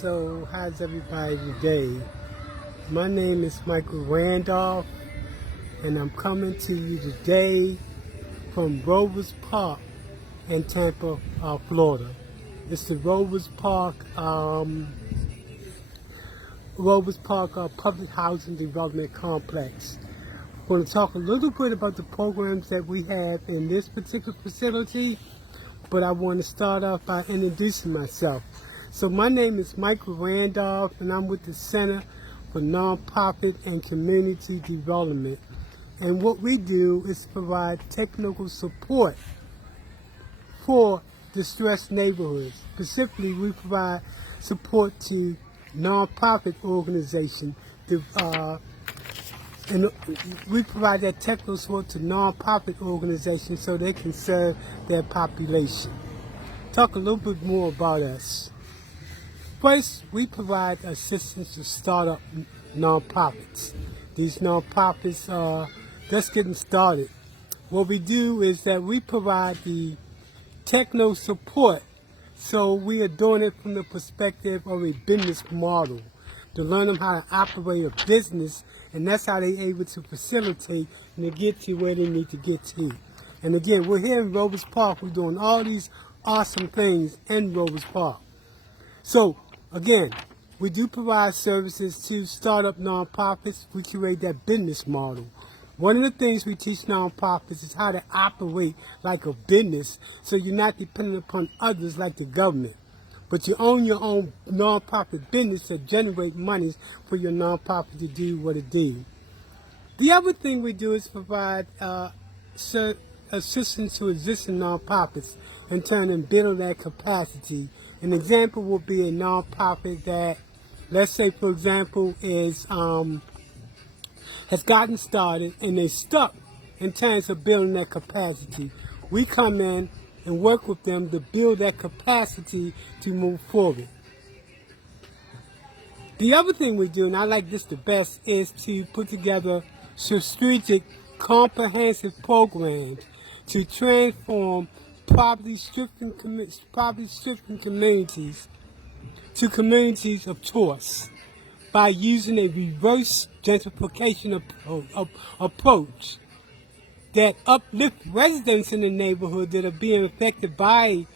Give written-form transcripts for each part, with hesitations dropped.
So, how's everybody today? My name is Michael Randolph, and I'm coming to you today from Rovers Park in Tampa, Florida. It's the Rovers Park Public Housing Development Complex. I'm going to talk a little bit about the programs that we have in this particular facility, but I want to start off by introducing myself. So my name is Michael Randolph, and I'm with the Center for Nonprofit and Community Development. And what we do is provide technical support for distressed neighborhoods. Specifically, we provide support to nonprofit organizations. And we provide that technical support to nonprofit organizations so they can serve their population. Talk a little bit more about us. First, we provide assistance to startup nonprofits. These nonprofits are just getting started. What we do is that we provide the techno support. So we are doing it from the perspective of a business model to learn them how to operate a business, and that's how they're able to facilitate and to get to where they need to get to. And again, we're here in Rovers Park. We're doing all these awesome things in Rovers Park. So again, we do provide services to startup nonprofits. We create that business model. One of the things we teach nonprofits is how to operate like a business, so you're not dependent upon others like the government, but you own your own nonprofit business to generate monies for your nonprofit to do what it do. The other thing we do is provide assistance to existing nonprofits in turn and build that capacity. An example would be a nonprofit that, let's say for example, has gotten started and they're stuck in terms of building that capacity. We come in and work with them to build that capacity to move forward. The other thing we do, and I like this the best, is to put together strategic, comprehensive programs to transform poverty-stricken communities to communities of choice by using a reverse gentrification approach that uplift residents in the neighborhood that are being affected by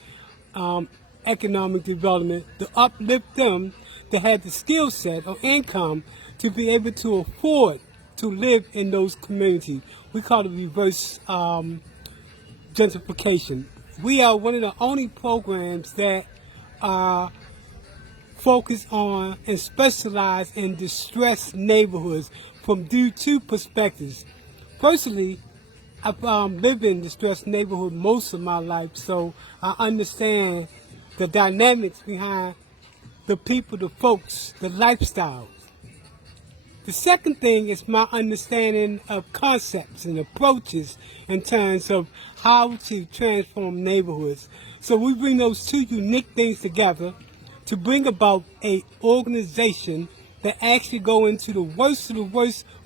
economic development, to uplift them to have the skill set or income to be able to afford to live in those communities. We call it reverse gentrification. We are one of the only programs that are focused on and specialize in distressed neighborhoods from two perspectives. Personally, I've lived in distressed neighborhood most of my life, so I understand the dynamics behind the people, the folks, the lifestyles. The second thing is my understanding of concepts and approaches in terms of how to transform neighborhoods. So we bring those two unique things together to bring about an organization that actually go into the worst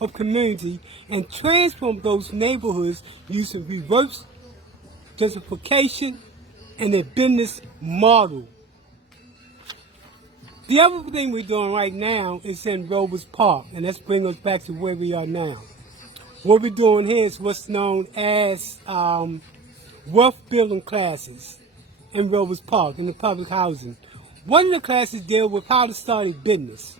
of community and transform those neighborhoods using reverse gentrification and a business model. The other thing we're doing right now is in Rovers Park, and let's bring us back to where we are now. What we're doing here is what's known as wealth building classes in Rovers Park in the public housing. One of the classes deal with how to start a business,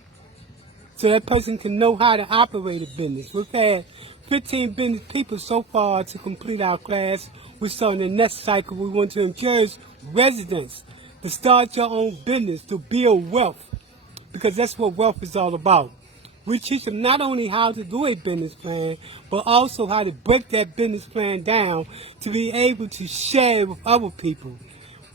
so that person can know how to operate a business. We've had 15 business people so far to complete our class. We're starting the next cycle. We want to encourage residents to start your own business, to build wealth, because that's what wealth is all about. We teach them not only how to do a business plan, but also how to break that business plan down to be able to share with other people.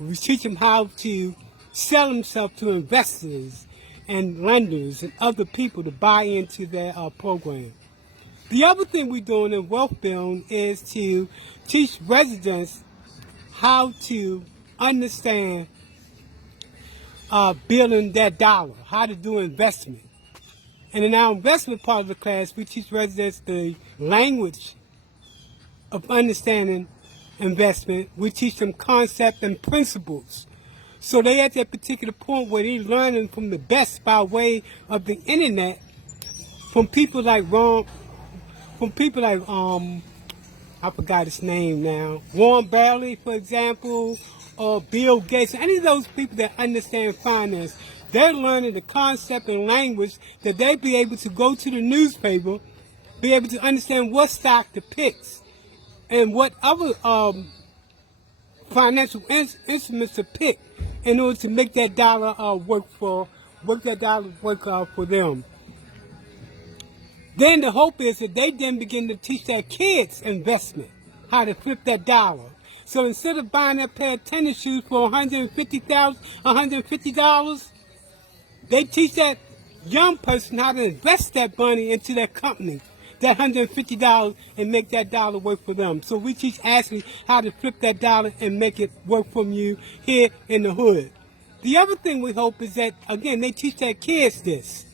We teach them how to sell themselves to investors and lenders and other people to buy into their program. The other thing we're doing in wealth building is to teach residents how to understand building that dollar, how to do investment. And in our investment part of the class, we teach residents the language of understanding investment. We teach them concepts and principles So they at that particular point where they learning from the best by way of the internet, from people like I forgot his name now, Warren Barley, for example, or Bill Gates, any of those people that understand finance. They're learning the concept and language that they be able to go to the newspaper, be able to understand what stock to pick, and what other financial instruments to pick in order to make that dollar work for them. Then the hope is that they then begin to teach their kids investment, how to flip that dollar. So instead of buying a pair of tennis shoes for $150, they teach that young person how to invest that money into their company, that $150, and make that dollar work for them. So we teach Ashley how to flip that dollar and make it work for you here in the hood. The other thing we hope is that, again, they teach their kids this.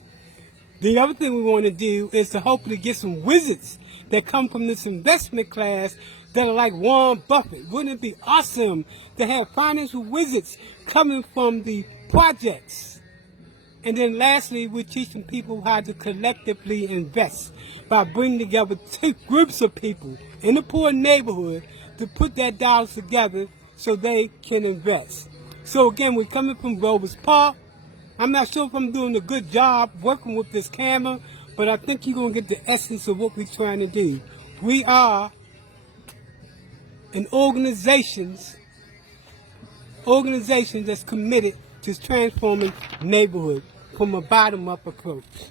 The other thing we want to do is to hopefully get some wizards that come from this investment class that are like Warren Buffett. Wouldn't it be awesome to have financial wizards coming from the projects? And then lastly, we're teaching people how to collectively invest by bringing together two groups of people in a poor neighborhood to put their dollars together so they can invest. So again, we're coming from Rovers Park. I'm not sure if I'm doing a good job working with this camera, but I think you're going to get the essence of what we're trying to do. We are an organization that's committed to transforming neighborhoods from a bottom-up approach.